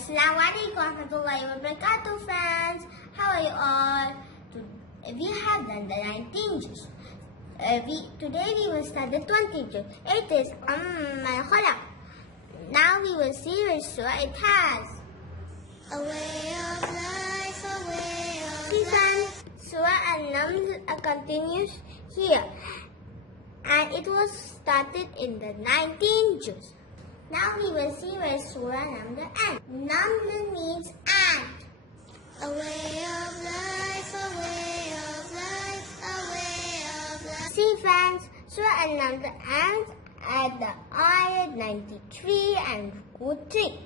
Assalamualaikum warahmatullahi wabarakatuh, friends. How are you all? We have done the 19 juz. Today we will start the 20th juz. It is Amman Khalaq. Now we will see which surah it has. A way of life, a way of See, life. friends, Surah An-Naml continues here, and it was started in the 19th juz. Now we will see where Surah Naml ends. Naml means ant. A way of life, a way of life, a way of life. See, friends, Surah An-Naml ends at the ayat 93 and Ruku 3.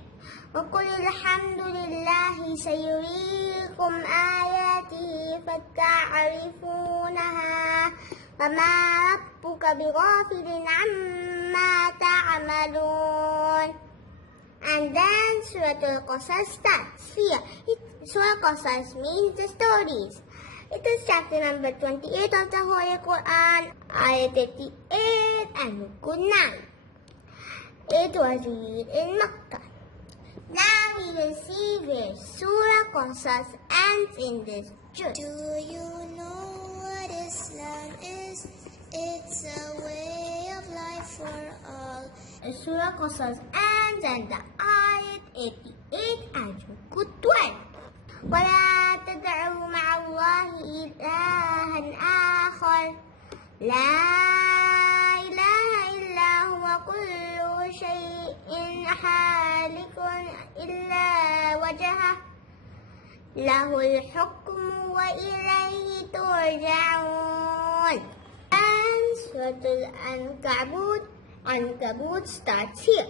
وَقُلِ الْحَمْدُ لِلَّهِ سَيُرِيكُمْ آيَاتِهِ فَتَعْرِفُونَهَا وَمَا رَبُّكَ بِغَافِلٍ عَمَّا تَعْمَلُونَ. And then Surah Al-Qasas starts here. Surah Al-Qasas means the stories. It is chapter number 28 of the Holy Quran, ayat 88 and Ruku 9. It was read in Makkah. Now we will see where Surah Qasas ends in this juz. Do you know what Islam is? It's a way of life for all. Surah Qasas ends at the ayat 88 and Ruku 12. وَلَا تَدْعُوا مَعَ اللَّهِ إِلَهًا آخَرَ لَا إِلَهَ إِلَّا هُوَ كُلُّ شَيْءٍ هَالِكٌ إِلَّا وَجْهَهُ لَهُ الْحُكْمُ وَإِلَيْهِ تُرْجَعُونَ. And Surah Al-Ankabut starts here.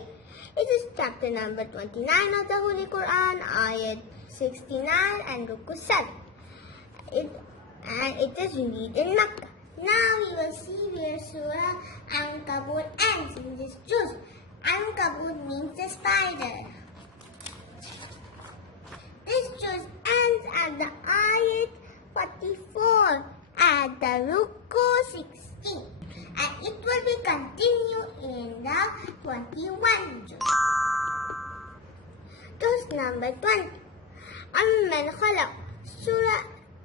It is chapter number 29 of the Holy Quran, ayat 69 and Ruku 7. It is read in Makkah. Now we will see where Surah Ankabut ends in this juz. Ankabut means the spider. This juz ends at the ayat 44 at the Ruku 16, and it will be continued in the 21 juz. Juz number 20. Amman Khalaq. Surah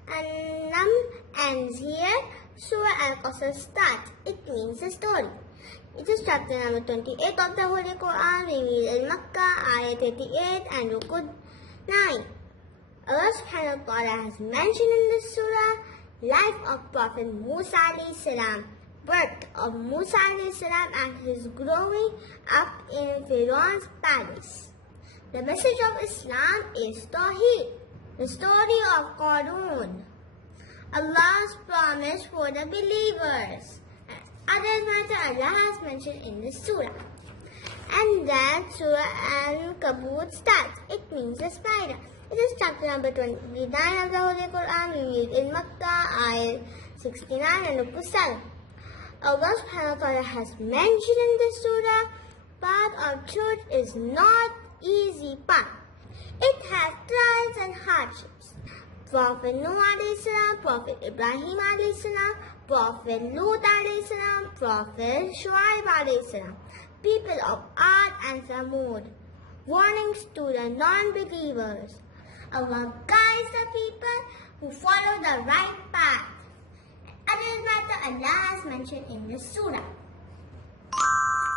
An-Naml ends here. Surah Al-Qasas starts. It means the story. It is chapter number 28 of the Holy Quran, revealed in Makkah, ayat 88 and Ruku 9. Allah subhanahu wa ta'ala has mentioned in this surah life of Prophet Musa alayhi salam, birth of Musa alayhi salam and his growing up in Pharaoh's palace. The message of Islam is Tawheed, the story of Qarun, Allah's promise for the believers. Other matter Allah has mentioned in this surah. And then Surah Al-Ankabut starts. It means the spider. It is chapter number 29 of the Holy Quran, revealed in Makkah, ayat 69 and Ruku 7. Allah subhanahu wa ta'ala has mentioned in this surah, path of truth is not easy path. It has trials and hardships. Prophet Nuh alayhi salam, Prophet Ibrahim alayhi salam, Prophet Lut alayhi salam, Prophet Shuaib alayhi salam, people of Ad and Thamud, warnings to the non-believers. Allah guides the people who follow the right path. Other matter Allah has mentioned in the surah.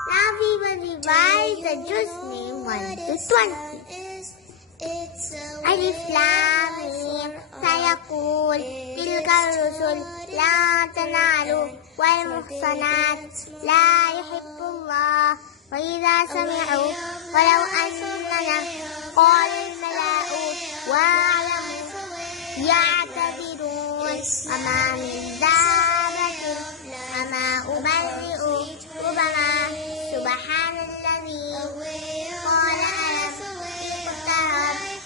Now we will revise the juz name 1 to 20. Alif Lam Mim Sayaqul Tilka Rusul La Tanalu Wal Muhsanat La Yuhibbullah Wa idha sami'u Walau annana Qala al-mala'u Wa'alamu Ya'tadirun Ama min dabatin Ama ubarri'u Ubama Subhanalladhi Qala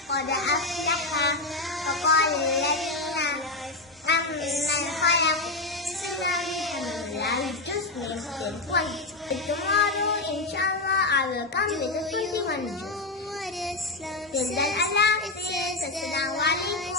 قد أفلح وقال الذين أمن خلق Tomorrow, inshallah, I will come with the 21 juz. Till then, Allah says, Assalamu alaikum.